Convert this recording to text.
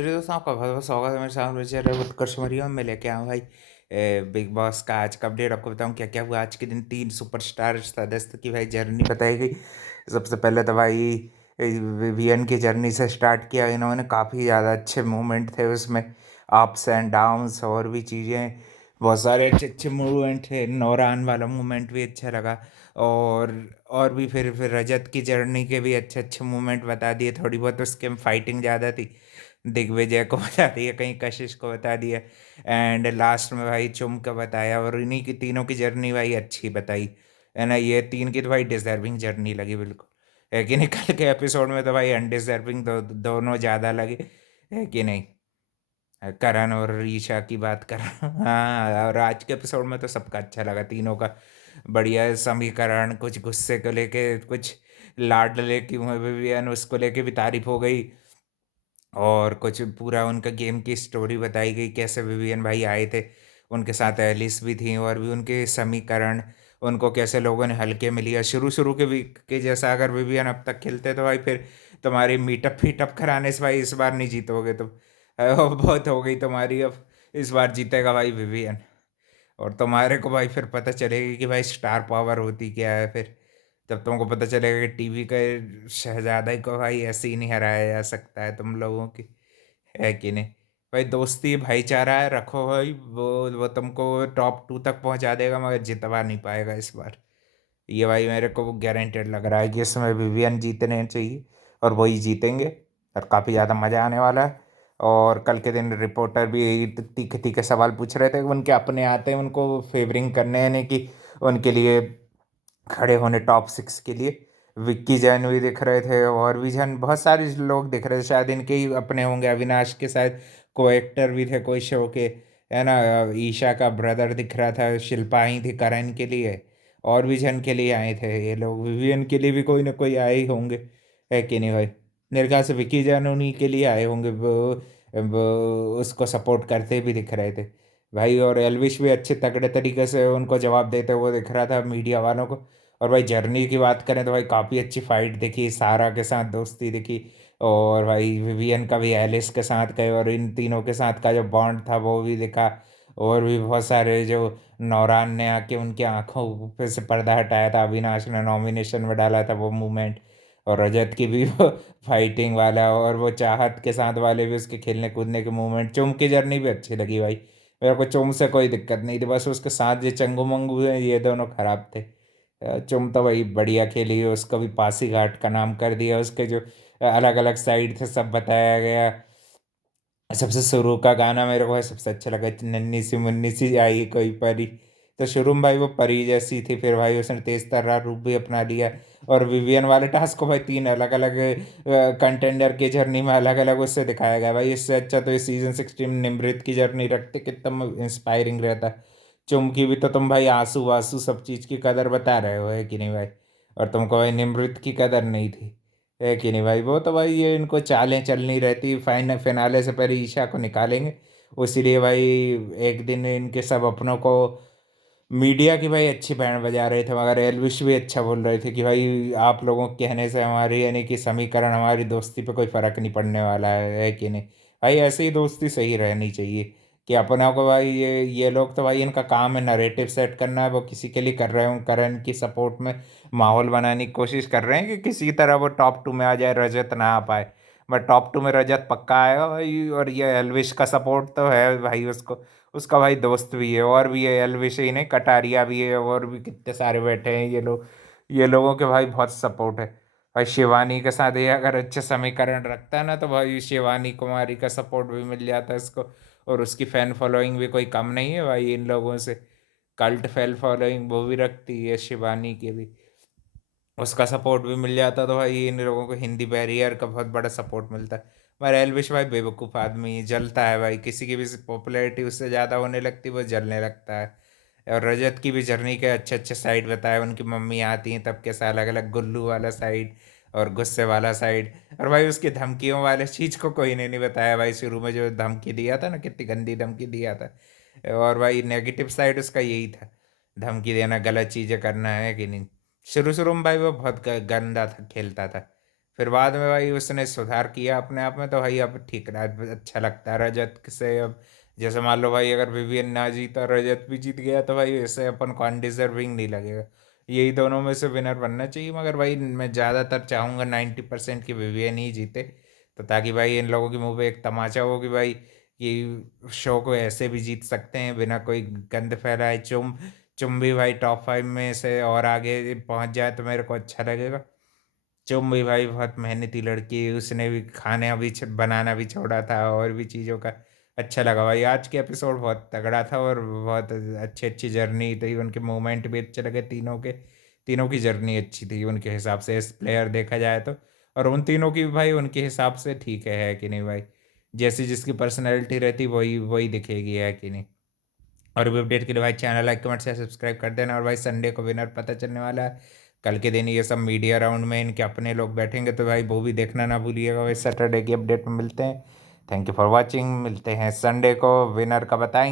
चलिए दोस्तों, आपका बहुत बहुत स्वागत है मेरे साथ विजय उत्कर्ष मरियम में लेके आऊँ भाई बिग बॉस का आज का अपडेट। आपको बताऊँ क्या क्या हुआ आज के दिन। 3 सुपरस्टार सदस्य की भाई जर्नी बताई गई। सबसे पहले तो भाई विवियन की जर्नी से स्टार्ट किया इन्होंने। काफ़ी ज़्यादा अच्छे मोमेंट थे उसमें, अप्स एंड डाउन्स और भी चीज़ें। बहुत सारे अच्छे अच्छे मूवमेंट थे। नौरान वाला मूवमेंट भी अच्छा लगा। और और भी फिर रजत की जर्नी के भी अच्छे अच्छे मूवमेंट बता दिए। थोड़ी बहुत उसके फाइटिंग ज़्यादा थी, दिग्विजय को बता दिया, कहीं कशिश को बता दिया। एंड लास्ट में भाई चुम का बताया। और इन्हीं की तीनों की जर्नी भाई अच्छी बताई है ना। ये तीन की तो भाई डिजर्विंग जर्नी लगी बिल्कुल, है कि नहीं। कल के एपिसोड में तो भाई अनडिजर्विंग दोनों ज़्यादा लगे, है कि नहीं। करण और ईशा की बात कर रहा हूँ। हाँ, और आज के एपिसोड में तो सबका अच्छा लगा, तीनों का बढ़िया समीकरण। कुछ गुस्से को लेके, कुछ लाडले की विवियन उसको लेके भी तारीफ हो गई। और कुछ पूरा उनका गेम की स्टोरी बताई गई, कैसे विवियन भाई आए थे, उनके साथ एलिस भी थी, और भी उनके समीकरण, उनको कैसे लोगों ने हल्के में लिया। शुरू शुरू के वीक के जैसा अगर विवियन अब तक खेलते तो भाई फिर तुम्हारी मीटअप फीटअप कराने से भाई इस बार नहीं जीतोगे तुम। बहुत हो गई तुम्हारी अब। इस बार जीतेगा भाई विवियन। और तुम्हारे को भाई फिर पता चलेगा कि भाई स्टार पावर होती क्या है फिर। जब तुमको पता चलेगा कि टीवी के शहजादा को भाई ऐसे ही नहीं हराया जा सकता है तुम लोगों की, है कि नहीं। भाई दोस्ती भाईचारा है, रखो भाई। वो तुमको टॉप 2 तक पहुंचा देगा, मगर जितवा नहीं पाएगा इस बार। ये भाई मेरे को गारंटेड लग रहा है कि इसमें विवियन जीतने चाहिए, और वही जीतेंगे। और काफ़ी ज़्यादा मज़ा आने वाला है। और कल के दिन रिपोर्टर भी तीखे तीखे सवाल पूछ रहे थे, उनके अपने आते हैं उनको फेवरिंग करने, यानी कि उनके लिए खड़े होने टॉप 6 के लिए। विक्की जैन भी दिख रहे थे, और भी जन बहुत सारे लोग दिख रहे थे, शायद इनके ही अपने होंगे। अविनाश के शायद को एक्टर भी थे कोई शो के, है ना। ईशा का ब्रदर दिख रहा था, शिल्पा ही थी करण के लिए। और भी जन के लिए आए थे ये लोग, विवियन के लिए भी कोई ना कोई आए ही होंगे, है कि नहीं भाई। मेरे ख्याल से विक्की जैन उन्हीं के लिए आए होंगे। वो उसको सपोर्ट करते भी दिख रहे थे भाई। और एलविश भी अच्छे तगड़े तरीके से उनको जवाब देते हुए दिख रहा था मीडिया वालों को। और भाई जर्नी की बात करें तो भाई काफ़ी अच्छी फाइट दिखी, सारा के साथ दोस्ती दिखी। और भाई विवियन का भी एलिस के साथ गए, और इन तीनों के साथ का जो बॉन्ड था वो भी दिखा। और भी बहुत सारे जो नौरान ने आके उनकी आंखों पे से पर्दा हटाया था, अविनाश ने नॉमिनेशन में डाला था वो मूवमेंट। और रजत की भी वो फाइटिंग वाला, और वो चाहत के साथ वाले भी उसके खेलने कूदने के मूवमेंट। चुम की जर्नी भी अच्छी लगी भाई। मेरे को चुम से कोई दिक्कत नहीं थी, बस उसके साथ जो चंगू मंगू हैं ये दोनों खराब थे। चुम तो भाई बढ़िया खेली, उसको भी पासी घाट का नाम कर दिया। उसके जो अलग अलग साइड थे सब बताया गया। सबसे शुरू का गाना मेरे को सबसे अच्छा लगा, नन्ही सी मुन्नी सी आई कोई परी। तो शुरू में भाई वो परी जैसी थी, फिर भाई उसने तेज तर्रा रूप भी अपना लिया। और विवियन वाले टास्क को भाई 3 अलग अलग कंटेंडर की जर्नी में अलग अलग उससे दिखाया गया भाई। इससे अच्छा तो ये सीजन 16 निमृत की जर्नी रखते, कितना इंस्पायरिंग रहता। चुम की भी तो तुम भाई आंसू वासू सब चीज़ की कदर बता रहे हो, है कि नहीं भाई। और तुमको भाई निमृत की कदर नहीं थी, है कि नहीं भाई। वो तो भाई ये इनको चालें चलनी रहती, फाइनल फिनाले से पहले ईशा को निकालेंगे। इसीलिए भाई एक दिन इनके सब अपनों को मीडिया की भाई अच्छी बैंड बजा रहे थे, मगर एलविश भी अच्छा बोल रहे थे कि भाई आप लोगों के कहने से हमारी यानी कि समीकरण, हमारी दोस्ती पे कोई फर्क नहीं पड़ने वाला है कि नहीं भाई। ऐसे ही दोस्ती सही रहनी चाहिए कि अपना को भाई ये लोग तो भाई इनका काम है नरेटिव सेट करना है, वो किसी के लिए कर रहे हो, करण की सपोर्ट में माहौल बनाने की कोशिश कर रहे हैं कि किसी तरह वो टॉप 2 में आ जाए, रजत ना आ पाए। बट टॉप 2 में रजत पक्का आएगा भाई। और ये एलविश का सपोर्ट तो है भाई उसको, उसका भाई दोस्त भी है, और भी है। एलविश ही नहीं, कटारिया भी है, और भी कितने सारे बैठे हैं ये लोग। ये लोगों के भाई बहुत सपोर्ट है भाई। शिवानी के साथ ये अगर अच्छे समीकरण रखता है ना, तो भाई शिवानी कुमारी का सपोर्ट भी मिल जाता है इसको। और उसकी फैन फॉलोइंग भी कोई कम नहीं है भाई इन लोगों से। कल्ट फैन फॉलोइंग वो भी रखती है शिवानी की भी, उसका सपोर्ट भी मिल जाता। तो भाई इन लोगों को हिंदी बैरियर का बहुत बड़ा सपोर्ट मिलता है। पर एलविश भाई बेवकूफ़ आदमी है, जलता है भाई। किसी की भी पॉपुलैरिटी उससे ज़्यादा होने लगती वो जलने लगता है। और रजत की भी जर्नी के अच्छे अच्छे साइड बताए, उनकी मम्मी आती हैं तब कैसा अलग अलग, गुल्लू वाला साइड और गुस्से वाला साइड। और भाई उसकी धमकियों वाले चीज़ को कोई ने नहीं बताया भाई। शुरू में जो धमकी दिया था ना, कितनी गंदी धमकी दिया था। और भाई नेगेटिव साइड उसका यही था, धमकी देना, गलत चीज़ें करना, है कि नहीं। शुरू शुरू में भाई वो बहुत गंदा था, खेलता था। फिर बाद में भाई उसने सुधार किया अपने आप में, तो भाई अब ठीक रहा, अच्छा लगता है रजत से। अब जैसे मान लो भाई, अगर विवियन ना जीता, रजत भी जीत गया, तो भाई इससे अपन को अनडिजर्विंग नहीं लगेगा। यही दोनों में से विनर बनना चाहिए, मगर भाई मैं ज़्यादातर चाहूँगा 90% की विवियन ही जीते, तो ताकि भाई इन लोगों के मुंह पे एक तमाचा हो कि भाई कि शो को ऐसे भी जीत सकते हैं बिना कोई गंद फैलाए। चुम चुम भी भाई टॉप 5 में से और आगे पहुंच जाए तो मेरे को अच्छा लगेगा। चुम भी भाई बहुत मेहनती लड़की है, उसने भी खाना भी बनाना भी छोड़ा था, और भी चीज़ों का। अच्छा लगा भाई, आज के एपिसोड बहुत तगड़ा था, और बहुत अच्छी अच्छी जर्नी थी, उनके मोमेंट भी अच्छे लगे तीनों के। तीनों की जर्नी अच्छी थी उनके हिसाब से, इस प्लेयर देखा जाए तो। और उन तीनों की भी भाई उनके हिसाब से ठीक है कि नहीं भाई? जैसी जिसकी पर्सनैलिटी रहती वही वही दिखेगी, है कि नहीं? और भी अपडेट के लिए भाई चैनल लाइक कमेंट से सब्सक्राइब कर देना। और भाई संडे को विनर पता चलने वाला है कल के दिन, ये सब मीडिया राउंड में इनके अपने लोग बैठेंगे, तो भाई वो भी देखना ना भूलिएगा। भाई सैटरडे की अपडेट में मिलते हैं। थैंक यू फॉर वॉचिंग, मिलते हैं संडे को, विनर का बताएंगे।